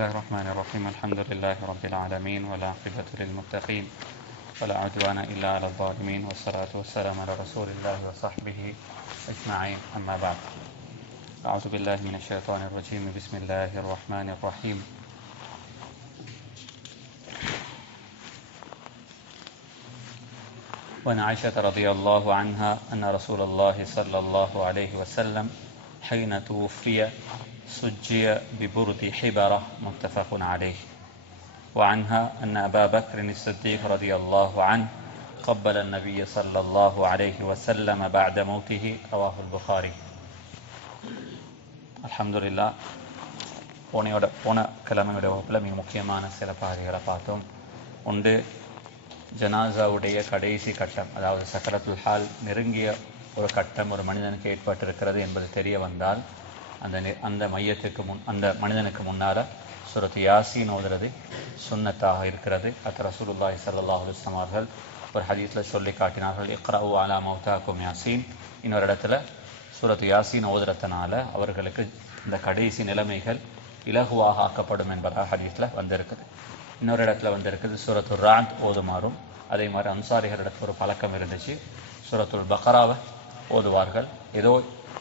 الله الرحمن الرحيم. الحمد لله رب العالمين والعاقبة للمتقين ولا عدوان إلا على الظالمين والصلاة والسلام على رسول الله وصحبه أجمعين. أما بعد، أعوذ بالله من الشيطان الرجيم. بسم الله الرحمن الرحيم. وعن عائشة رضي الله عنها أن رسول الله صلى الله عليه وسلم حين توفي سجي ببرد حبرة متفق عليه. وعنها أن أبا بكر الصديق رضي الله عنه قبل النبي صلى الله عليه وسلم بعد موته. رواه البخاري. الحمد لله. போன கிழமையோட வகுப்பில் மிக முக்கியமான சில பாதைகளை பார்த்தோம். ஒன்று, ஜனாசாவுடைய கடைசி கட்டம், அதாவது சக்கரத்துல் ஹால் நெருங்கிய ஒரு கட்டம் ஒரு மனிதனுக்கு ஏற்பட்டிருக்கிறது என்பது தெரிய வந்தால் அந்த அந்த மனிதனுக்கு முன்னால் சூரத்து யாசீன் ஓதுறது சுன்னத்தாக இருக்கிறது. ரசூலுல்லாஹி ஸல்லல்லாஹு அலைஹி வஸல்லம் அவர்கள் ஒரு ஹதீஸில் சொல்லி காட்டினார்கள், இக்ரஉ அலா மௌதாக்கும் யாசீன். இன்னொரு இடத்துல சூரத்து யாசீன் ஓதுறதுனால அவர்களுக்கு இந்த கடைசி நிலைமைகள் இலகுவாக ஆக்கப்படும் என்பதாக ஹதீஸில் வந்திருக்குது. இன்னொரு இடத்துல வந்திருக்குது சூரத்துல் ராத் ஓதுமாறும். அதே மாதிரி அன்சாரிகளிடத்தில் ஒரு பழக்கம் இருந்துச்சு, சூரத்துல் பக்ராவை ஓதுவார்கள். ஏதோ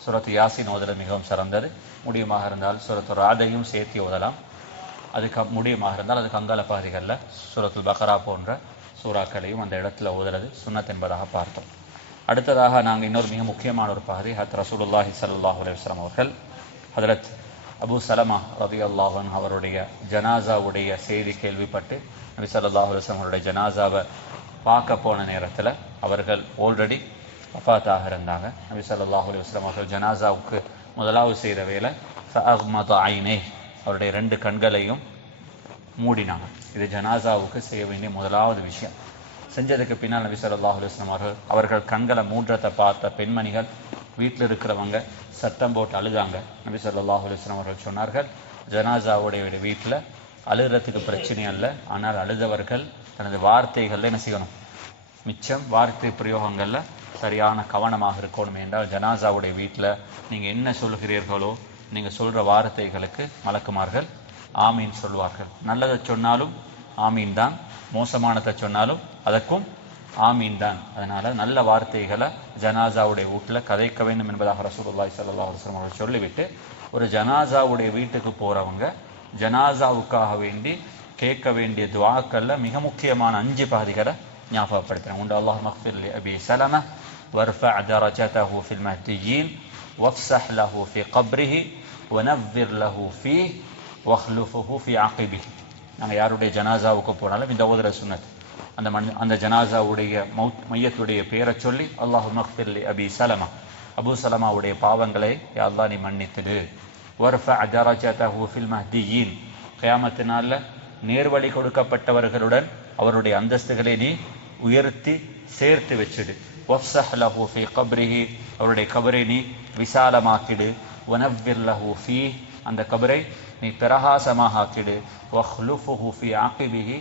சூரத்து யாசீன் ஓதுறது மிகவும் சிறந்தது. முடியுமாக இருந்தால் சூரத்து ராதையும் சேர்த்து ஓதலாம். அதுக்கு முடியுமாக இருந்தால் அதுக்கு அங்கால பகுதிகளில் சூரத்துல் பக்ரா போன்ற சூறாக்களையும் அந்த இடத்துல ஓதுறது சுன்னத் என்பதாக பார்த்தோம். அடுத்ததாக நாங்கள் இன்னொரு மிக முக்கியமான ஒரு பகுதி, ரசூலுல்லாஹி ஸல்லல்லாஹு அலைஹி வஸல்லம் அவர்கள் ஹதரத் அபூ சலமா ரலியல்லாஹு அன்ஹு அவருடைய ஜனாசாவுடைய செய்தி கேள்விப்பட்டு நபி ஸல்லல்லாஹு அலைஹி வஸல்லம் அவருடைய ஜனாசாவை பார்க்க போன நேரத்தில் அவர்கள் ஆல்ரெடி வஃபாத்தாக இருந்தாங்க. நபி ஸல்லல்லாஹு அலைஹி வஸல்லம் அவர்கள் ஜனாசாவுக்கு முதலாவது செய்த வேலை ஃபஅக்மத ஐனைஹ், அவருடைய 2 கண்களையும் மூடினாங்க. இது ஜனாசாவுக்கு செய்ய வேண்டிய முதலாவது விஷயம். செஞ்சதுக்கு பின்னால் நபி ஸல்லல்லாஹு அலைஹி வஸல்லம் அவர்கள் கண்களை மூடுறதை பார்த்த பெண்மணிகள், வீட்டில் இருக்கிறவங்க சத்தம் போட்டு அழுதாங்க. நபி ஸல்லல்லாஹு அலைஹி வஸல்லம் அவர்கள் சொன்னார்கள், ஜனாசாவுடைய வீட்டில் அழுகிறதுக்கு பிரச்சனை அல்ல, ஆனால் அழுதவர்கள் தனது வார்த்தைகளில் என்ன செய்யணும், மிச்சம் வார்த்தை பிரயோகங்களில் சரியான கவனமாக இருக்கணும். என்றால் ஜனாசாவுடைய வீட்டில் நீங்கள் என்ன சொல்கிறீர்களோ நீங்கள் சொல்கிற வார்த்தைகளுக்கு மலக்குமார்கள் ஆமீன் சொல்வார்கள். நல்லதை சொன்னாலும் ஆமீன் தான், மோசமானதை சொன்னாலும் அதற்கும் ஆமீன் தான். அதனால் நல்ல வார்த்தைகளை ஜனாசாவுடைய வீட்டில் கதைக்க வேண்டும் என்பதாக ரசூலுல்லாஹி ஸல்லல்லாஹு அலைஹி வஸல்லம் அவர்கள் சொல்லிவிட்டு, ஒரு ஜனாசாவுடைய வீட்டுக்கு போகிறவங்க ஜனாசாவுக்காக வேண்டி கேட்க வேண்டிய துஆக்களில் மிக முக்கியமான 5 பகுதிகளை ஞாபகப்படுத்துகிறேன். உண்டு, அல்லாஹும்ம ஃபிர் லி அபி சலமா வர்ஃபஅ தரஜதஹு ஃபில் மஹ்தியீன் வஃப்ஸஹ் லஹு ஃபி கப்ரிஹி வனவ்விர் லஹு ஃபீஹி வஹ்லுஃபுஹு ஃபி அகிபிஹி. நாங்கள் யாருடைய ஜனாசாவுக்கு போனாலும் இந்த ஓதுற சுன்னத், அந்த ஜனாசாவுடைய மையத்துடைய பேரை சொல்லி அல்லாஹும்ம ஃபிர் லி அபி சலமா, அபூ சலமாவுடைய பாவங்களை யா அல்லாஹ் நீ மன்னித்துடு. வர்ஃபஅ தரஜதஹு ஃபில் மஹ்தியீன், கியாமத்தினால நேர்வழி கொடுக்கப்பட்டவர்களுடன் அவருடைய அந்தஸ்துகளை நீ உயர்த்தி சேர்த்து வச்சிடு. வஃப்ஸஹ் லஹு ஃபீ கப்ரிஹி, அவருடைய கபரை நீ விசாலமாக்கிடு. வனவ்விர் லஹு ஃபீஹ், அந்த கபரை நீ பிரகாசமாக ஆக்கிடு. வஹ்லுஃபுஹு ஃபீ அகிபிஹி,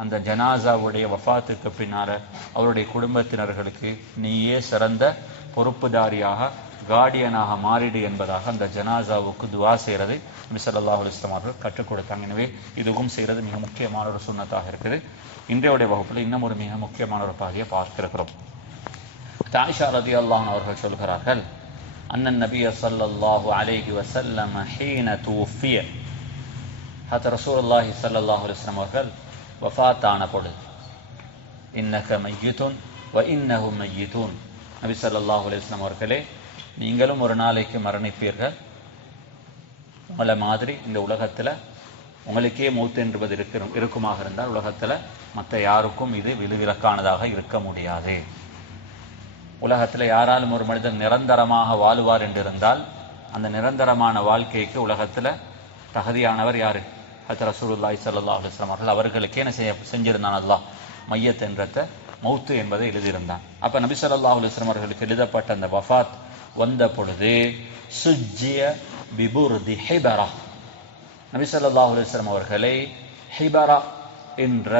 அந்த ஜனாசாவுடைய வஃபாத்துக்கு பின்னால் அவருடைய குடும்பத்தினர்களுக்கு நீயே சிறந்த பொறுப்புதாரியாக கார்டியனாக மாறிடு என்பதாக அந்த ஜனாசாவுக்கு துவா செய்கிறது நபி ஸல்லல்லாஹு அலைஹி வஸல்லம் அவர்கள் கற்றுக் கொடுத்தாங்க. எனவே இதுவும் செய்கிறது மிக முக்கியமான ஒரு சுன்னத்தாக இருக்குது. இன்றைய வகுப்பில் இன்னும் ஒரு மிக முக்கியமான ஒரு பாதியை பார்க்கிறோம். ஆயிஷா ரலியல்லாஹு அன்ஹா அவர்கள் சொல்கிறார்கள், அன்னன் நபிய ஸல்லல்லாஹு அலைஹி வஸல்லம் ஹீன துஃபிய, ரசூலுல்லாஹி ஸல்லல்லாஹு அலைஹி வஸல்லம் அவர்கள் வஃபாத்தான பொழுது, இன்னக மய்யிதுன் வ இன்னஹும் மய்யிதுன், நபி ஸல்லல்லாஹு அலைஹி வஸல்லம் அவர்களே நீங்களும் ஒரு நாளைக்கு மரணிப்பீர்கள், உங்களை மாதிரி இந்த உலகத்தில் உங்களுக்கே மௌத் என்பது இருக்குமாக இருந்தால் உலகத்தில் மற்ற யாருக்கும் இது விதிவிலக்கானதாக இருக்க முடியாது. உலகத்தில் யாராலும் ஒரு மனிதன் நிரந்தரமாக வாழுவார் என்று இருந்தால் அந்த நிரந்தரமான வாழ்க்கைக்கு உலகத்தில் தகுதியானவர் யாரு? ரசூலுல்லாஹி ஸல்லல்லாஹு அலைஹி வஸல்லம் அவர்கள். அவர்களுக்கு என்ன செஞ்சிருந்தான் அல்லாஹ்? மையத் என்றத மௌத்து என்பதை எழுதியிருந்தான். அப்போ நபி ஸல்லல்லாஹு அலைஹி வஸல்லம் அவர்களுக்கு எழுதப்பட்ட அந்த வஃபாத் வந்த பொழுது சுஜ்ஜிய பிபுர்தி ஹிபரா, நபி ஸல்லல்லாஹு அலைஹி வஸல்லம் அவர்களை ஹிபரா என்ற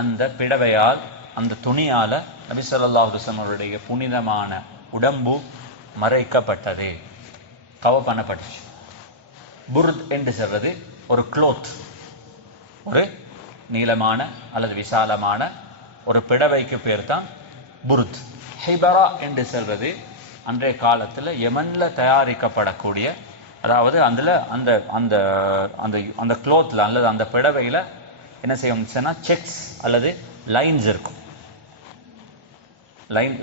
அந்த பிடவையால், அந்த துணியால் நபி ஸல்லல்லாஹு அலைஹி வஸல்லம் அவருடைய புனிதமான உடம்பு மறைக்கப்பட்டது, கவர் பண்ணப்பட்டுச்சு. புர்த் என்று சொல்றது ஒரு க்ளோத், ஒரு நீளமான அல்லது விசாலமான ஒரு பிடவைக்கு பேர் தான் புருத். ஹிபரா என்று சொல்றது அன்றைய காலத்தில் யமன்ல தயாரிக்கப்படக்கூடிய, அதாவது அதில் அந்த அந்த அந்த அந்த க்ளோத்தில் அல்லது அந்த பிடவையில் என்ன செய்யணும்னா செக்ஸ் அல்லது லைன்ஸ் இருக்கும்.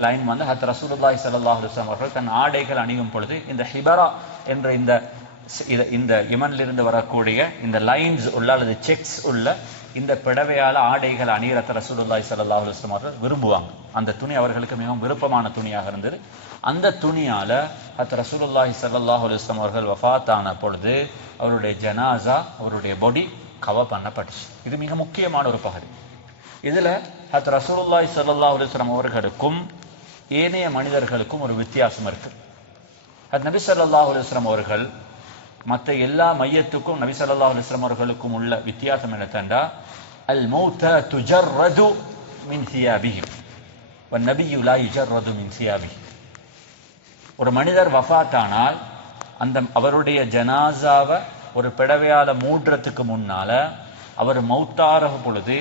லைன் வந்து ஹத் ரசூலுல்லாஹி ஸல்லல்லாஹு அலைஹி வஸல்லம் அவர்கள் தன் ஆடைகள் அணியும் பொழுது இந்த ஹிபரா என்ற இந்த யமனிலிருந்து வரக்கூடிய இந்த லைன்ஸ் உள்ள அல்லது செக்ஸ் உள்ள இந்த பிடவையால் ஆடைகள் அணியறத ரசூலுல்லாஹி ஸல்லல்லாஹு அலைஹி வஸல்லம் அவர்கள் விரும்புவாங்க. அந்த துணி அவர்களுக்கு மிகவும் விருப்பமான துணியாக இருந்தது. அந்த துணியால ஹத் ரசூலுல்லாஹி ஸல்லல்லாஹு அலைஹி வஸல்லம் அவர்கள் வஃபாத்தான பொழுது அவருடைய ஜனாசா, அவருடைய பொடி கவர் பண்ணப்பட்டுச்சு. இது மிக முக்கியமான ஒரு பகுதி. இதுல ஹத் ரசூலுல்லாஹி ஸல்லல்லாஹு அலைஹி வஸல்லம் அவர்களுக்கும் ஏனைய மனிதர்களுக்கும் ஒரு வித்தியாசம் இருக்கு. ஹத் நபி ஸல்லல்லாஹு அலைஹி வஸல்லம் அவர்கள் மற்ற எல்லா மையத்துக்கும் நபி ஸல்லல்லாஹு அலைஹி வஸல்லம் அவர்களுக்கும் உள்ள வித்தியாசம் என்னத்தண்டா, அல் மௌத துஜர்ரது மின் சியாபிஹி வன் நபியு லா யுஜர்ரது மின் சியாபிஹி. ஒரு மனிதர் வஃபாத்தானால் அந்த அவருடைய ஜனாசாவை ஒரு பிடவையால மூடுறதுக்கு முன்னால அவர் மௌத்தார பொழுது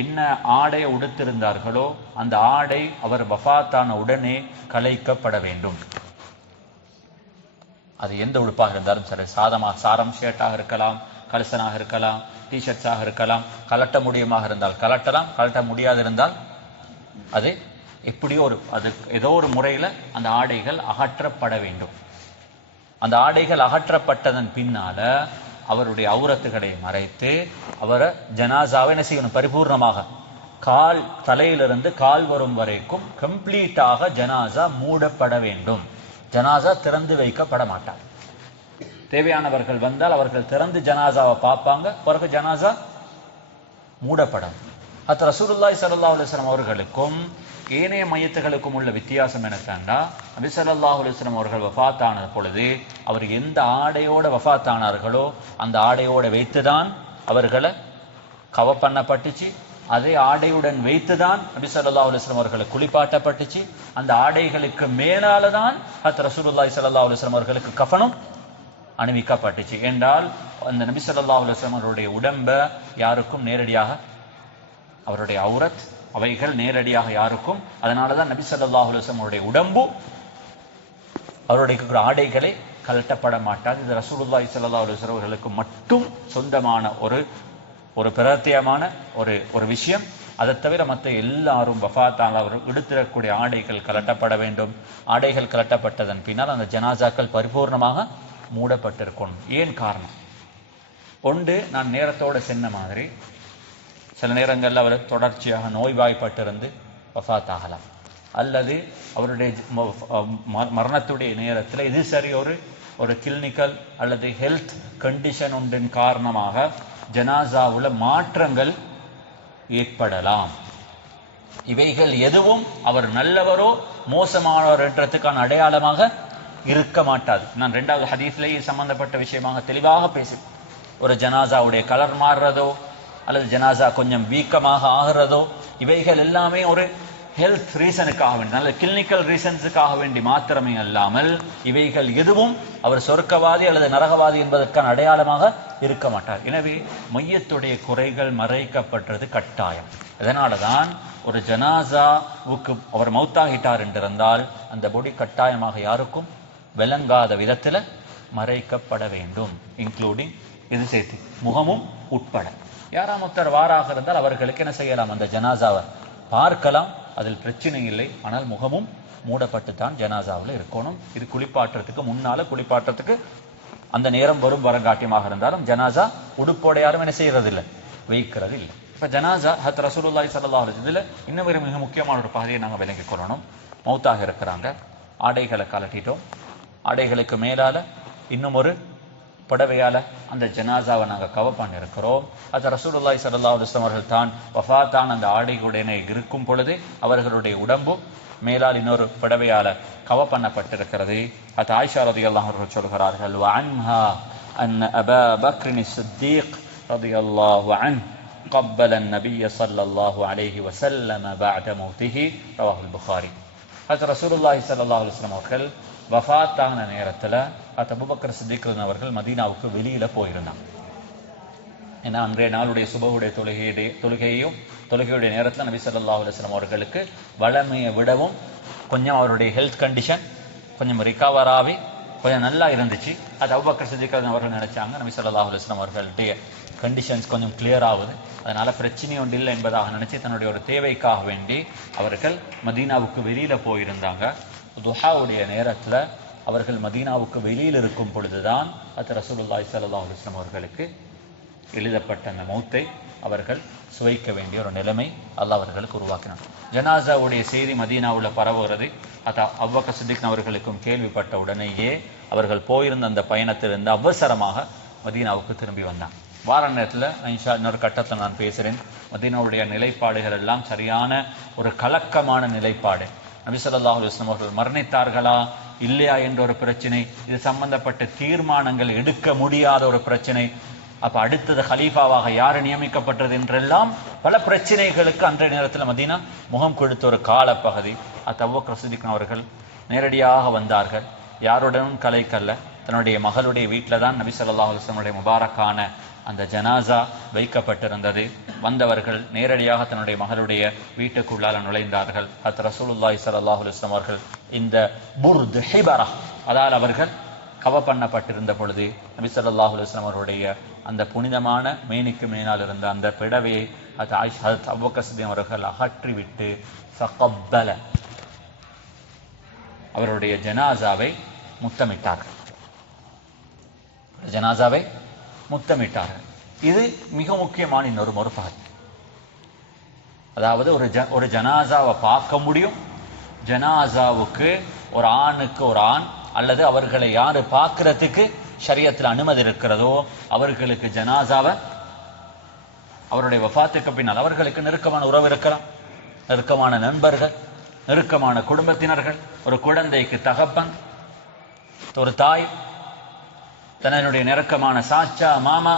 என்ன ஆடையை உடுத்திருந்தார்களோ அந்த ஆடை அவர் வஃபாத்தான உடனே கலைக்கப்பட வேண்டும். அது எந்த உடுப்பாக இருந்தாலும் சரி, சாரம் ஷர்ட்டாக இருக்கலாம், கல்சனாக இருக்கலாம், டிஷர்ட்ஸாக இருக்கலாம், கலட்ட முடியுமாக இருந்தால் கலட்டலாம், கலட்ட முடியாது இருந்தால் அது எப்படியோ அது ஏதோ ஒரு முறையில் அந்த ஆடைகள் அகற்றப்பட வேண்டும். அந்த ஆடைகள் அகற்றப்பட்டதன் பின்னால அவருடைய அவுரத்துகளை மறைத்து அவரை ஜனாசாவை என்ன செய்யணும், பரிபூர்ணமாக கால் தலையிலிருந்து கால் வரும் வரைக்கும் கம்ப்ளீட்டாக ஜனாசா மூடப்பட வேண்டும். ஜனாசா திறந்து வைக்கப்பட மாட்டார். தேவையானவர்கள் வந்தால் அவர்கள் திறந்து ஜனாசாவை பார்ப்பாங்க, பிறகு ஜனாசா மூடப்படும். ஹத் ரசூலுல்லாஹி ஸல்லல்லாஹு அலைஹி வஸல்லம் அவர்களுக்கும் ஏனைய மையத்துகளுக்கும் உள்ள வித்தியாசம் என்னன்னா, நபி ஸல்லல்லாஹு அலைஹி வஸல்லம் அவர்கள் வஃபாத்தான பொழுது அவர் எந்த ஆடையோட வஃபாத்தானார்களோ அந்த ஆடையோட வைத்துதான் அவர்களை கவர் பண்ணப்பட்டுச்சு. அதே ஆடையுடன் வைத்துதான் நபி ஸல்லல்லாஹு அலைஹி வஸல்லம் அவர்களை குளிப்பாட்டப்பட்டுச்சு. அந்த ஆடைகளுக்கு மேலாலதான் ஹத் ரசூலுல்லாஹி ஸல்லல்லாஹு அலைஹி வஸல்லம் அவர்களுக்கு கஃபனும் அணிவிக்கப்பட்டுச்சு. என்றால் அந்த நபி ஸல்லல்லாஹு அலைஹி வஸல்லம் அவருடைய உடம்ப யாருக்கும் நேரடியாக, அவருடைய அவுரத் அவைகள் நேரடியாக யாருக்கும், அதனாலதான் நபி ஸல்லல்லாஹு அலைஹி வஸல்லம் அவருடைய உடம்பு அவருடைய ஆடைகளை கலட்டப்பட மாட்டாது. இது ரசூலுல்லாஹி ஸல்லல்லாஹு அலைஹி வஸல்லம் அவர்களுக்கு மட்டும் சொந்தமான ஒரு பிரத்யேகமான ஒரு விஷயம். அதை தவிர மற்ற எல்லாரும் வஃபாத்தால் அவர் எடுத்திடக்கூடிய ஆடைகள் கலட்டப்பட வேண்டும். ஆடைகள் கலட்டப்பட்டதன் பின்னால் அந்த ஜனாசாக்கள் பரிபூர்ணமாக மூடப்பட்டிருக்கணும். ஏன் காரணம்? ஒன்று, நான் நேரத்தோடு சென்ன மாதிரி சில நேரங்களில் அவர் தொடர்ச்சியாக நோய்வாய்ப்பட்டிருந்து வஃபாத்தாகலாம், அல்லது அவருடைய மரணத்துடைய நேரத்தில் இது சரி ஒரு கிளினிக்கல் அல்லது ஹெல்த் கண்டிஷன் ஒன்றின் காரணமாக ஜனாசாவுல மாற்றங்கள் ஏற்படலாம். இவைகள் எதுவும் அவர் நல்லவரோ மோசமானவர் என்றதுக்கான அடையாளமாக இருக்க மாட்டாது. நான் 2வது ஹதீஸ்லேயே சம்பந்தப்பட்ட விஷயமாக தெளிவாக பேசி, ஒரு ஜனாசாவுடைய கலர் மாறுறதோ அல்லது ஜனாசா கொஞ்சம் வீக்கமாக ஆகிறதோ இவைகள் எல்லாமே ஒரு ஹெல்த் ரீசனுக்காக வேண்டி, நல்ல கிளினிக்கல் ரீசன்ஸுக்காக வேண்டி மாத்திரமே அல்லாமல் இவைகள் எதுவும் அவர் சொர்க்கவாதி அல்லது நரகவாதி என்பதற்கான அடையாளமாக இருக்க மாட்டார். எனவே மையத்துடைய குறைகள் மறைக்கப்பட்டது கட்டாயம். அதனாலதான் ஒரு ஜனாசாவுக்கு அவர் மௌத்தாகிட்டார் என்றிருந்தால் அந்த பொடி கட்டாயமாக யாருக்கும் விளங்காத விதத்தில் மறைக்கப்பட வேண்டும், இன்க்ளூடிங் இது சேர்த்து முகமும் உட்பட. யாராம் ஒருத்தர் வாராக இருந்தால் அவர்களுக்கு என்ன செய்யலாம், அந்த ஜனாசாவை பார்க்கலாம், அதில் பிரச்சனை இல்லை. ஆனால் முகமும் மூடப்பட்டு தான் ஜனாசாவில் இருக்கணும். இது குளிப்பாட்டுறதுக்கு முன்னால, குளிப்பாட்டுறதுக்கு அந்த நேரம் வரும் வரங்காட்டியமாக இருந்தாலும் ஜனாசா உடுப்போட யாரும் என்ன செய்யறது இல்லை, வைக்கிறது இல்லை. இப்போ ஜனாசா ஹத் ரசூலுல்லாஹி ஸல்லல்லாஹு அலைஹி வஸல்லம் இதில் இன்னும் மிக முக்கியமான ஒரு பகுதியை நாங்கள் விளங்கிக் கொள்ளணும். மௌத்தாக இருக்கிறாங்க, ஆடைகளை கலட்டிட்டோம், ஆடைகளுக்கு மேலால இன்னும் ஒரு புடவையால அந்த ஜனாசாவை நாங்கள் கவர் பண்ணியிருக்கிறோம். அது ரசூலுல்லாஹி ஸல்லல்லாஹு அலைஹி வஸல்லம் அவர்கள் தான் வஃபாத்தான் அந்த ஆடையுடனே இருக்கும் பொழுது அவர்களுடைய உடம்பு மேலால் இன்னொரு புடவையால கவர் பண்ணப்பட்டிருக்கிறது. அது ஆயிஷா ரலியல்லாஹு அன்ஹா சொல்கிறார்கள், வஅன்ஹா அன் அபா பக்ர் ஸித்தீக் ரலியல்லாஹு அன்ஹு قبل النبي صلى الله عليه وسلم بعد موته رواه البخاري. அது ரசூலுல்லாஹி ஸல்லல்லாஹு அலைஹி வஸல்லம் அவர்கள் வஃபாத்தான நேரத்தில் அபூபக்கர் சித்திக் அவர்கள் மதீனாவுக்கு வெளியில போயிருந்தாங்க. ஏன்னா அன்றைய நாளுடைய சுபகுடைய தொழுகையுடைய நேரத்தில் நபி ஸல்லல்லாஹு அலைஹி வஸல்லம் அவர்களுக்கு வளமையை விடவும் கொஞ்சம் அவருடைய ஹெல்த் கண்டிஷன் கொஞ்சம் ரிகவர் ஆகி கொஞ்சம் நல்லா இருந்துச்சு. அது அபூபக்கர் சித்திக் அவர்கள் நினைச்சாங்க நபி ஸல்லல்லாஹு அலைஹி வஸல்லம் அவர்களுடைய கண்டிஷன்ஸ் கொஞ்சம் கிளியர் ஆகுது, அதனால பிரச்சனை ஒன்று இல்லை என்பதாக நினைச்சு தன்னுடைய ஒரு தேவைக்காக வேண்டி அவர்கள் மதீனாவுக்கு வெளியில போயிருந்தாங்க. துஹாவுடைய நேரத்தில் அவர்கள் மதீனாவுக்கு வெளியில் இருக்கும் பொழுதுதான் அது ரசூலுல்லாஹி ஸல்லல்லாஹு அலைஹி வஸல்லம் அவர்களுக்கு எழுதப்பட்ட அந்த மௌத்தை அவர்கள் சுவைக்க வேண்டிய ஒரு நிலைமை அல்லாஹ் அவர்களுக்கு உருவாக்கினார். ஜனாசாவுடைய செய்தி மதீனாவுல பரவுகிறது. அது அபூபக்கர் சித்திக் அவர்களுக்கும் கேள்விப்பட்ட உடனேயே அவர்கள் போயிருந்த அந்த பயணத்திலிருந்து அவசரமாக மதீனாவுக்கு திரும்பி வந்தாங்க. வார நேரத்தில் இன்ஷா இன்னொரு கட்டத்தில் நான் பேசுகிறேன். மதீனாவுடைய நிலைப்பாடுகள் எல்லாம் சரியான ஒரு கலக்கமான நிலைப்பாடு. நபி ஸல்லல்லாஹு அலைஹி வஸல்லம் அவர்கள் மரணித்தார்களா இல்லையா என்ற ஒரு பிரச்சனை, இது சம்பந்தப்பட்ட தீர்மானங்கள் எடுக்க முடியாத ஒரு பிரச்சனை. அப்ப அடுத்தது ஹலீஃபாவாக யார் நியமிக்கப்பட்டது என்றெல்லாம் பல பிரச்சனைகளுக்கு அன்றைய நேரத்தில் மதீனா முகம் கொடுத்த ஒரு காலப்பகுதி. அது அபூபக்கர் சித்திக் அவர்கள் நேரடியாக வந்தார்கள். யாருடனும் கலைக்கல்ல, தன்னுடைய மகளுடைய வீட்டில் தான் நபி ஸல்லல்லாஹு அலைஹி வஸல்லம் முபாரக்கான அந்த ஜனாசா வைக்கப்பட்டிருந்தது. வந்தவர்கள் நேரடியாக தன்னுடைய மகளுடைய வீட்டுக்குள்ளால் நுழைந்தார்கள். அது ரசூலுல்லாஹி ஸல்லல்லாஹு அலைஹி வஸல்லம் அவர்கள் இந்த புர்து ஹிபரா அதால் அவர்கள் கவ பண்ணப்பட்டிருந்த பொழுது நபி ஸல்லல்லாஹு அலைஹி வஸல்லம் அவருடைய அந்த புனிதமான மேனிக்கு மேனால் இருந்த அந்த பிடவையை அது அபூபக்கர் சித்திக் அவர்கள் அகற்றிவிட்டு ஃபகப்பல அவருடைய ஜனாசாவை முத்தமிட்டார்கள். ஜனாசாவை முத்தமிட்டார்கள். இது மிக முக்கியமான இன்னொரு மறுபகுதி. அதாவது ஒரு ஜனாசாவை பார்க்க முடியும். ஜனாசாவுக்கு ஒரு ஆணுக்கு ஒரு ஆண் அல்லது அவர்களை யாரு பார்க்கறதுக்கு ஷரியத்தில் அனுமதி இருக்கிறதோ அவர்களுக்கு ஜனாசாவை அவருடைய வஃபாத்துக்கு பின்னால் அவர்களுக்கு நெருக்கமான உறவு இருக்கலாம், நெருக்கமான நண்பர்கள், நெருக்கமான குடும்பத்தினர்கள், ஒரு குழந்தைக்கு தகப்பன், ஒரு தாய், தன்னுடைய நெருக்கமான சாச்சா மாமா,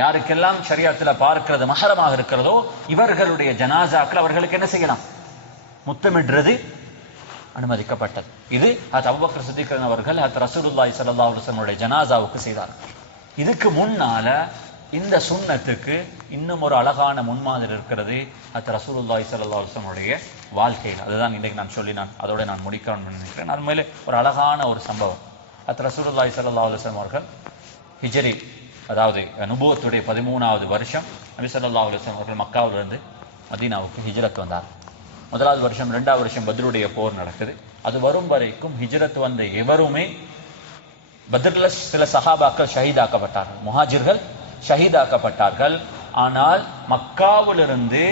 யாருக்கெல்லாம் ஷரியத்தில் பார்க்கிறது மஹரமாக இருக்கிறதோ இவர்களுடைய ஜனாசாக்கள் அவர்களுக்கு என்ன செய்யலாம், முத்தமிடுறது அனுமதிக்கப்பட்டது. இது அபூபக்கர் சித்திக் அவர்கள் ரசூலுல்லாஹி ஸல்லல்லாஹு அலைஹி வஸல்லம் ஜனாசாவுக்கு செய்தார்கள். இதுக்கு முன்னால இந்த சுன்னத்துக்கு இன்னும் ஒரு அழகான முன்மாதிரி இருக்கிறது ரசூலுல்லாஹி ஸல்லல்லாஹு அலைஹி வஸல்லம் வாழ்க்கையில். அதுதான் இன்றைக்கு நான் அதோட நான் முடிக்கணும்னு நினைக்கிறேன். அது மேலே ஒரு அழகான ஒரு சம்பவம். ரசூலுல்லாஹி ஸல்லல்லாஹு அலைஹி வஸல்லம் அவர்கள் ஹிஜ்ரி அதாவது நுபுவத்துடைய 13வது வருஷம் நபி ஸல்லல்லாஹு அலைஹி வஸல்லம் அவர்கள் மக்காவிலிருந்து மதீனாவுக்கு ஹிஜ்ரத் வந்தார். முதலாவது வருஷம் 2வது வருஷம் பத்ருடைய போர் நடக்குது. அது வரும் வரைக்கும் ஹிஜ்ரத் வந்த எவருமே பத்ர்ல சில சஹாபாக்கள் ஷஹீதாக்கப்பட்டார்கள், முஹாஜிர்கள் ஷஹீதாக்கப்பட்டார்கள். ஆனால் மக்காவிலிருந்து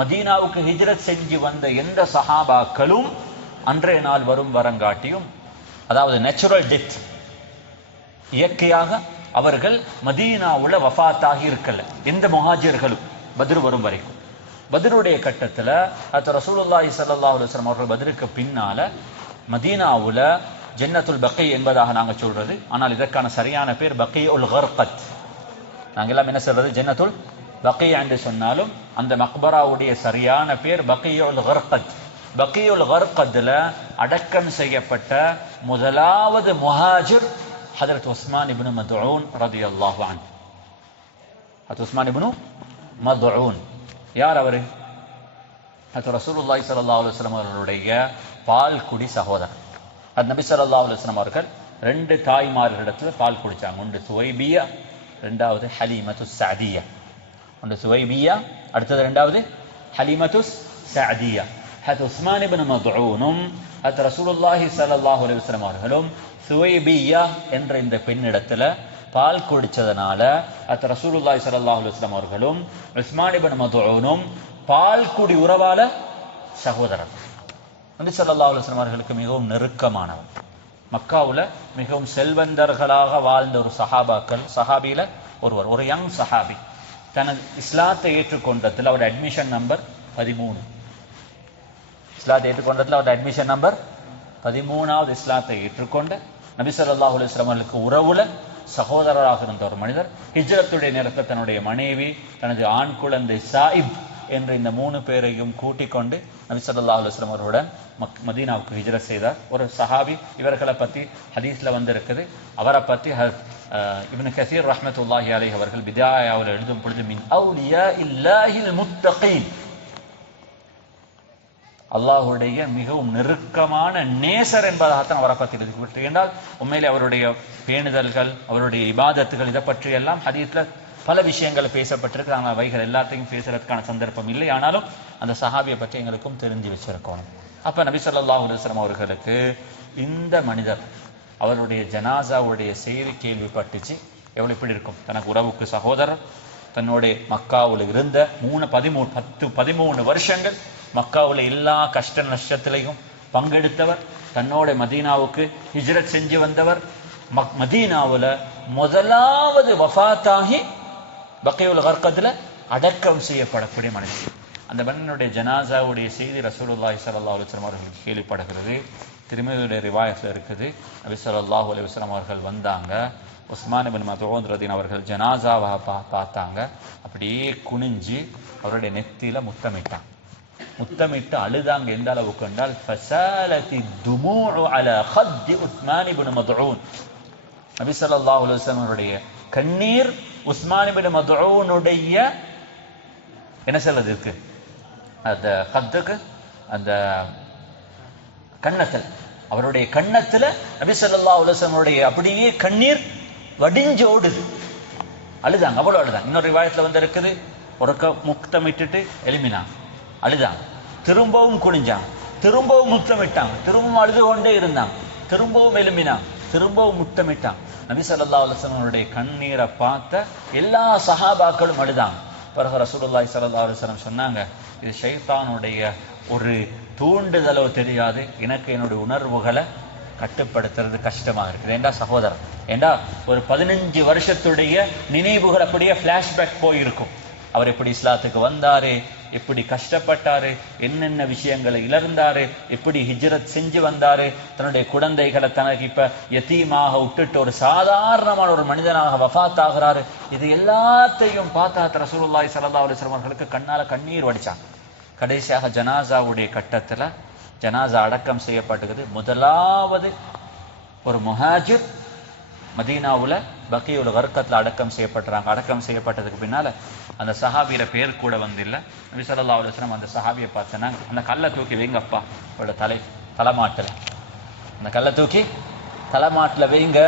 மதீனாவுக்கு ஹிஜ்ரத் செஞ்சு வந்த எந்த சஹாபாக்களும் அன்றைய நாள் வரும் வரங்காட்டியும் அதாவது நேச்சுரல் டெத் இயற்கையாக அவர்கள் மதீனாவுல வஃபாத்தாகி இருக்கல எந்த முஹாஜிர்களும் பத்ர் வரும் வரைக்கும். பத்ருடைய கட்டத்துல ரசூலுல்லாஹி ஸல்லல்லாஹு அலைஹி வஸல்லம் அவர்கள் பத்ருக்கு பின்னால மதீனாவுல ஜன்னத்துல் பக்கி என்பதாக நாங்க சொல்றது, ஆனால் இதற்கான சரியான பேர் பக்கீஉல் கர்கத். நாங்க எல்லாம் என்ன சொல்றது ஜன்னத்துல் பக்கி என்று சொன்னாலும் அந்த மக்பராவுடைய சரியான பேர் பக்கீஉல் கர்கத். பக்கீஉல் கர்கத்ல அடக்கம் செய்யப்பட்ட முதலாவது முஹாஜிர் ஹஜ்ரத் உஸ்மான் இப்னு மத்ஊன் ரலியல்லாஹு அன்ஹு. ஹஜ்ரத் உஸ்மான் இப்னு மத்ஊன் யார் அவரு? அது ரசூலுல்லாஹி ஸல்லல்லாஹு அலைஹி வஸல்லம் அவர்களுடைய பால் குடி சகோதரர். அது நபி ஸல்லல்லாஹு அலைஹி வஸல்லம் அவர்கள் 2 தாய்மார்களிடத்துல பால் குடிச்சாங்க. ஒன்று சுவைபியா, இரண்டாவது ஹலீமத்து சஅதியா. ஒன்று சுவைபியா, அடுத்தது இரண்டாவது ஹலீமத்து சஅதியா. அது உஸ்மான் இப்னு மத்ஊனும் அது ரசூலுல்லாஹி ஸல்லல்லாஹு அலைஹி வஸல்லம் அவர்களும் சுவைபியா என்ற இந்த பெண்ணிடத்துல பால் குடிச்சதனால அது ரசூலுல்லாஹி ஸல்லல்லாஹு அலைஹி வஸல்லம் அவர்களும் உஸ்மான் இப்னு மத்ஊனும் பால் குடி உறவால சகோதரர். நபி ஸல்லல்லாஹு அலைஹி வஸல்லம் அவர்களுக்கு மிகவும் நெருக்கமானவர். மக்காவுல மிகவும் செல்வந்தர்களாக வாழ்ந்த ஒரு சஹாபியில ஒருவர், ஒரு யங் சஹாபி. தனது இஸ்லாத்தை ஏற்றுக்கொண்டதில் அவருடைய அட்மிஷன் நம்பர் 13. இஸ்லாத்தை ஏற்றுக்கொண்டதில் அவருடைய அட்மிஷன் நம்பர் 13வது இஸ்லாத்தை ஏற்றுக்கொண்ட நபி ஸல்லல்லாஹு அலைஹி வஸல்லம் அவர்களுக்கு உறவுல சகோதரராக இருந்த ஒரு மனிதர். ஹிஜ்ரத்துடைய நேரத்தில் தன்னுடைய மனைவி, தனது ஆண் குழந்தை சாயிப் என்ற இந்த 3 பேரையும் கூட்டிக் கொண்டு நபி ஸல்லல்லாஹு அலைஹி வஸல்லம் அவர்களுடன் மதீனாவுக்கு ஹிஜ்ரத் செய்தார். ஒரு சஹாபி, இவர்களை பற்றி ஹதீஸ்ல வந்திருக்குது. அவரை பற்றி இப்னு கஸீர் ரஹ்மத்துல்லாஹி அலைஹி அவர்கள் பிதாயாவில் எழுதும் பொழுது மின் அவுலியா இல்லாஹில் முத்தகீன், அல்லாஹுடைய மிகவும் நெருக்கமான நேசர் என்பதாகத்தான் அவரை பற்றி எழுதிவிட்டு. என்றால் உண்மையிலே அவருடைய பேணுதல்கள், அவருடைய இபாதத்துகள், இதை பற்றி எல்லாம் ஹதீஸ்ல பல விஷயங்கள் பேசப்பட்டிருக்கு. நாங்கள் அவைகள் எல்லாத்தையும் பேசுறதுக்கான சந்தர்ப்பம் இல்லை. ஆனாலும் அந்த சஹாபியை பற்றி எங்களுக்கும் தெரிஞ்சு வச்சிருக்கணும். அப்ப நபி ஸல்லல்லாஹு அலைஹி வஸல்லம் அவர்களுக்கு இந்த மனிதர் அவருடைய ஜனாசாவுடைய செய்தி கேள்விப்பட்டுச்சு. எவ்வளவு இப்படி இருக்கும், தனக்கு உறவுக்கு சகோதரர், தன்னோட மக்காவில் இருந்த 13 வருஷங்கள் மக்காவில் எல்லா கஷ்ட நஷ்டத்திலையும் பங்கெடுத்தவர், தன்னோட மதீனாவுக்கு ஹிஜ்ரத் செஞ்சு வந்தவர், மதீனாவில் முதலாவது வஃபாத்தாகி பக்கீஉல் கர்கத்ல அடக்கம் செய்யப்படக்கூடிய மனிதர். அந்த மன்னனுடைய ஜனாசாவுடைய செய்தி ரசூலுல்லாஹி ஸல்லல்லாஹு அலைஹி வஸல்லம் அவர்கள் கேள்விப்படுகிறது. திருமதியுடைய ரிவாயத்தில் இருக்குது. நபி ஸல்லல்லாஹு அலைஹி வஸல்லம் அவர்கள் வந்தாங்க. உஸ்மான் இப்னு மத்ஊன் ரலியல்லாஹு அவர்கள் ஜனாசாவை பார்த்தாங்க. அப்படியே குனிஞ்சு அவருடைய நெத்தியில முத்தமிட்டாங்க. முத்தமிட்டு அழுதாங்க. எந்த அளவுக்கு என்றால் ஃபஸாலத்தி துமூஉ அலா ஹத்தி உஸ்மான் இப்னு மத்ஊன், நபி ஸல்லல்லாஹு அலைஹி வஸல்லம் அவருடைய கண்ணீர் உஸ்மான் இப்னு மத்ஊனுடைய என்ன சொல்றது இருக்கு, அந்த ஹத்துக்கு, அந்த கன்னத்தில், அவருடைய கன்னத்துல நபி ஸல்லல்லாஹு அலைஹி வஸல்லம் அவருடைய அப்படியே கண்ணீர் வடிஞ்சோடுது. அழுதாங்க, அவ்வளவு அழுதாங்க. இன்னொரு ரிவாயத்துல வந்து இருக்குது, ஒருக்க முத்தமிட்டுட்டு எழுமினாங்க, அழுதாங்க, திரும்பவும் குனிஞ்சாங்க, திரும்பவும் முத்தமிட்டாங்க, திரும்பவும் அழுது கொண்டே இருந்தாங்க, திரும்பவும் எழுமினாங்க, திரும்பவும் முத்தமிட்டாங்க. நபி ஸல்லல்லாஹு அலைஹி வஸல்லம் அவருடைய கண்ணீரை பார்த்த எல்லா சஹாபாக்களும் அழுதாங்க. பிறகு ரசூலுல்லாஹி ஸல்லல்லாஹு அலைஹி வஸல்லம் சொன்னாங்க, இது ஷைத்தானுடைய ஒரு தூண்டுதலோ தெரியாது, எனக்கு என்னுடைய உணர்வுகளை கட்டுப்படுத்துறது கஷ்டமா இருக்குது. ஏண்டா சகோதரர், ஏண்டா ஒரு 15 வருஷத்துடைய நினைவுகள் அப்படியே பிளாஷ்பேக் போயிருக்கும். அவர் எப்படி இஸ்லாத்துக்கு வந்தாரு, எப்படி கஷ்டப்பட்டாரு, என்னென்ன விஷயங்களை இழந்தாரு, எப்படி ஹிஜ்ரத் செஞ்சு வந்தாரு, தன்னுடைய குழந்தைகளை தனக்கு இப்ப யதீமாக விட்டுட்டு ஒரு சாதாரணமான ஒரு மனிதனாக வஃபாத் ஆகிறாரு. இது எல்லாத்தையும் பார்த்தா ரசூலுல்லாஹி ஸல்லல்லாஹு அலைஹி வஸல்லம் அவர்களுக்கு கண்ணால கண்ணீர் வடிச்சாங்க. கடைசியாக ஜனாசாவுடைய கட்டத்துல ஜனாசா அடக்கம் செய்யப்பட்டது. முதலாவது ஒரு முஹாஜிர் மதீனாவுல பக்கீஉல் கர்கத்ல அடக்கம் செய்யப்பட்டாங்க. அடக்கம் செய்யப்பட்டதுக்கு பின்னால அந்த சஹாபியோட பேர் கூட வந்து இல்லை. நபி ஸல்லல்லாஹு அலைஹி வஸல்லம் அந்த சஹாபியை பார்த்தனா, அந்த கல்லை தூக்கி வைங்கப்பா அவரோட தலைமாட்டில், அந்த கல்லை தூக்கி தலைமாட்டில் வைங்க,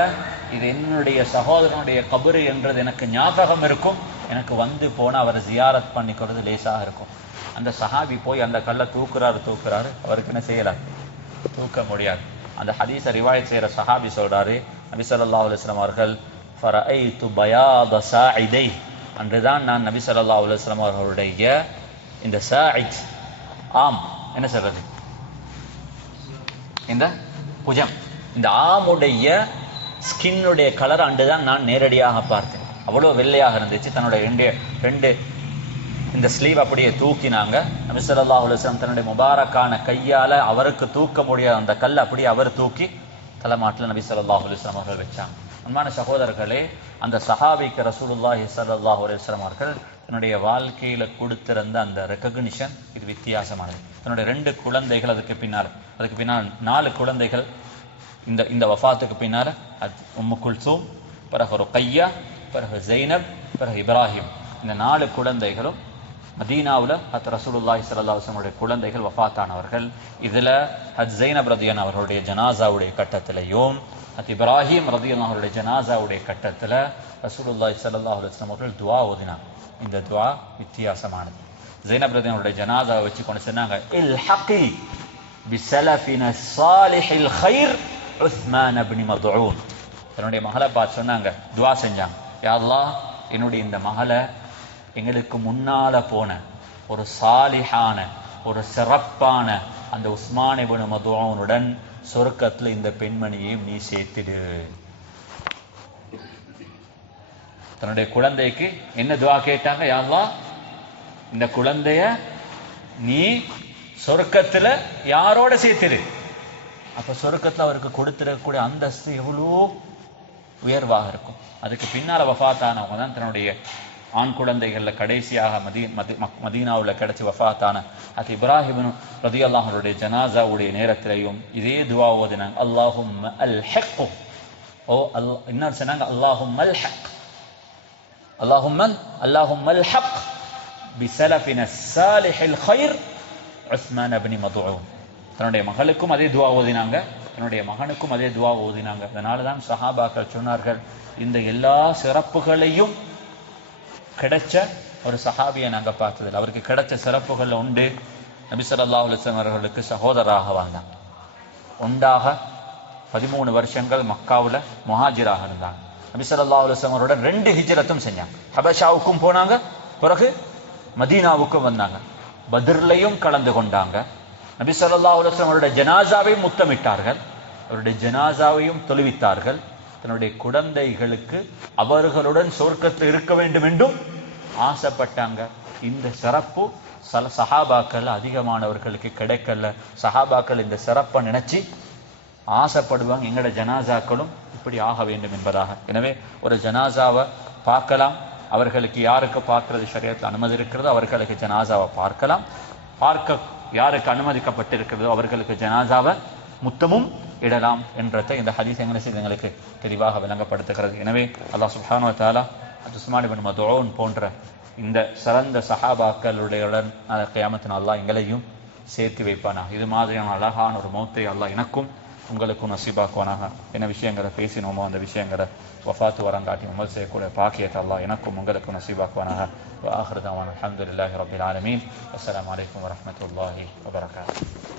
இது என்னுடைய சகோதரனுடைய கபரு என்றது எனக்கு ஞாபகம் இருக்கும், எனக்கு வந்து போனால் அவரை ஜியாரத் பண்ணிக்கிறது லேசாக இருக்கும். அந்த சஹாபி போய் அந்த கல்லை தூக்குறாரு, அவருக்கு என்ன செய்யலாம், தூக்க முடியாது. அந்த ஹதீஸை ரிவாயத் செய்கிற சஹாபி சொல்றாரு, நபி ஸல்லல்லாஹு அலைஹி வஸல்லம் அவர்கள் ஃபரஐது பயாத சாஇதை, அன்றுதான் நான் நபி ஸல்லல்லாஹு அலைஹி வஸல்லம் அவர்களுடைய இந்த சாஇத், என்ன சொல்றது, இந்த புஜம், இந்த ஆமுடைய ஸ்கின்னுடைய கலர் அன்றுதான் நான் நேரடியாக பார்த்தேன். அவ்வளோ வெள்ளையாக இருந்துச்சு. தன்னுடைய ரெண்டு இந்த ஸ்லீவ் அப்படியே தூக்கினாங்க. நபி ஸல்லல்லாஹு அலைஹி வஸல்லம் தன்னுடைய முபாரக்கான கையால அவருக்கு தூக்க முடியாத அந்த கல் அப்படியே அவர் தூக்கி தலைமாட்டில் நபி ஸல்லல்லாஹு அலைஹி வஸல்லம் அவர்கள் வச்சாங்க. அன்பான சகோதரர்களே, அந்த சஹாபிக்கு ரசூலுல்லாஹி ஸல்லல்லாஹு அலைஹி வஸல்லம் அவர்கள் தன்னுடைய வாழ்க்கையில கொடுத்திருந்த அந்த ரெகக்னிஷன் இது வித்தியாசமானது. தன்னுடைய 2 குழந்தைகள், அதுக்கு பின்னால் 4 குழந்தைகள், இந்த வஃபாத்துக்கு பின்னால உம்மு குல்சூம், பிறகு ருக்கையா, பிறகு ஜைனப், பிறகு இப்ராஹிம், இந்த 4 குழந்தைகளும் மதீனாவில் ரசூலுல்லாஹி ஸல்லல்லாஹு அலைஹி வஸல்லம் குழந்தைகள் வஃபாத்தானவர்கள். இதில் ஜைனப் ரதியல்லாஹு அவர்களுடைய ஜனாசாவுடைய கட்டத்திலையும் இப்ராஹிம் ரதியல்லாஹு அவருடைய ஜனாசாவுடைய கட்டத்தில் ரசூலுல்லாஹி ஸல்லல்லாஹு அலைஹி வஸல்லம் அவர்கள் துஆ ஓதினாங்க. இந்த துஆ வித்தியாசமானது. ஜைனப் ரதியல்லாஹு ஜனாசாவை வச்சு கொண்டு சொன்னாங்க, இல்ஹகி பிஸலஃபினா ஸாலிஹில் கைர் உஸ்மான் இப்னு மத்ஊன். தன்னுடைய மகளை பார்த்து சொன்னாங்க, துஆ செஞ்சாங்க, யா அல்லாஹ், என்னுடைய இந்த மகளை எங்களுக்கு முன்னால போன ஒரு சாலிஹான ஒரு சிறப்பான அந்த உஸ்மான் இப்னு மத்ஊனுடன் சொர்க்கத்துல இந்த பெண்மணியையும் நீ சேர்த்திடு. தன்னுடைய குழந்தைக்கு என்ன துஆ கேட்டாங்க, யா அல்லாஹ், இந்த குழந்தைய நீ சொர்க்கத்துல யாரோட சேர்த்திரு. அப்ப சொர்க்கத்துல அவருக்கு கொடுத்திருக்கக்கூடிய அந்தஸ்து எவ்வளோ உயர்வாக இருக்கும். அதுக்கு பின்னால வஃபாத்தானவங்க தான் தன்னுடைய ஆண் குழந்தைகளில் கடைசியாக மதீனாவில் கிடைச்சி வஃபாத்தான அது இப்ராஹிம் ரலியல்லாஹு அன்ஹுடைய ஜனாசாவுடைய நேரத்திலையும் இதே துவா ஓதினாங்க. அல்லாஹும்ம அல்ஹிக், ஓ அல்லாஹ், இன்னொரு சொன்னாங்க அல்லாஹும்ம அல்ஹிக், அல்லாஹும்ம அல்ஹிக் பிஸலஃபின ஸாலிஹில் கைர் உஸ்மான் இப்னு மதுஊன். தன்னுடைய மகளுக்கும் அதே துவா ஓதினாங்க, தன்னுடைய மகனுக்கும் அதே துவா ஓதினாங்க. அதனால தான் சஹாபாக்கள் சொன்னார்கள், இந்த எல்லா சிறப்புகளையும் கிடைச்ச ஒரு சஹாபியை நாங்கள் பார்த்ததில்லை. அவருக்கு கிடைச்ச சிறப்புகள் உண்டு. நபி ஸல்லல்லாஹு அலைஹி வஸல்லம் அவர்களுக்கு சகோதரராக வாழ்ந்தாங்க. ஒன்றாக 13 வருஷங்கள் மக்காவில் முஹாஜிராக இருந்தாங்க. நபி ஸல்லல்லாஹு அலைஹி வஸல்லம் அவரோட 2 ஹிஜ்ரத்தும் செஞ்சாங்க. ஹபஷாவுக்கும் போனாங்க, பிறகு மதீனாவுக்கும் வந்தாங்க. பத்ர்லையும் கலந்து கொண்டாங்க. நபி ஸல்லல்லாஹு அலைஹி வஸல்லம் அவருடைய ஜனாசாவையும் முத்தமிட்டார்கள், அவருடைய ஜனாசாவையும் தொழுவித்தார்கள். தன்னுடைய குழந்தைகளுக்கு அவர்களுடன் சொர்க்கத்தில் இருக்க வேண்டும் என்றும் ஆசைப்பட்டாங்க. இந்த சிறப்பு சஹாபாக்கள் அதிகமானவர்களுக்கு கிடைக்கல. சஹாபாக்கள் இந்த சிறப்பை நினைச்சு ஆசைப்படுவாங்க, எங்களோட ஜனாசாக்களும் இப்படி ஆக வேண்டும் என்பதாக. எனவே ஒரு ஜனாசாவை பார்க்கலாம், அவர்களுக்கு யாருக்கு பார்க்கறது ஷரியத்தில் அனுமதி இருக்கிறதோ அவர்களுக்கு ஜனாசாவை பார்க்கலாம், பார்க்க யாருக்கு அனுமதிக்கப்பட்டிருக்கிறதோ அவர்களுக்கு ஜனாசாவை முத்தமும் இடலாம் என்றதை இந்த ஹதீஸ் எங்களுக்கு தெளிவாக விளங்கப்படுத்துகிறது. எனவே அல்லாஹ் சுப்ஹானஹு வ தஆலா உஸ்மான் இப்னு மதுஊன் போன்ற இந்த சிறந்த சஹாபாக்களுடன் கியாமத்தின் அல்லாஹ் எங்களையும் சேர்த்து வைப்பானாக. இது மாதிரியான அழகான ஒரு மௌத்தை அல்லாஹ் எனக்கும் உங்களுக்கும் நசீபாக்குவானாக. என்ன விஷயங்களை பேசினோமோ அந்த விஷயங்களை வஃபாத்து வரங்காட்டி அமல் செய்யக்கூடிய பாக்கியத்தை அல்லாஹ் எனக்கும் உங்களுக்கும் நசீபாக்குவானாக. வ ஆகிரு தஅவானா அல்ஹம்துலில்லாஹி ரப்பில் ஆலமீன். அஸ்ஸலாமு அலைக்கும் வரஹ்மத்துல்லாஹி வபரகாத்துஹு.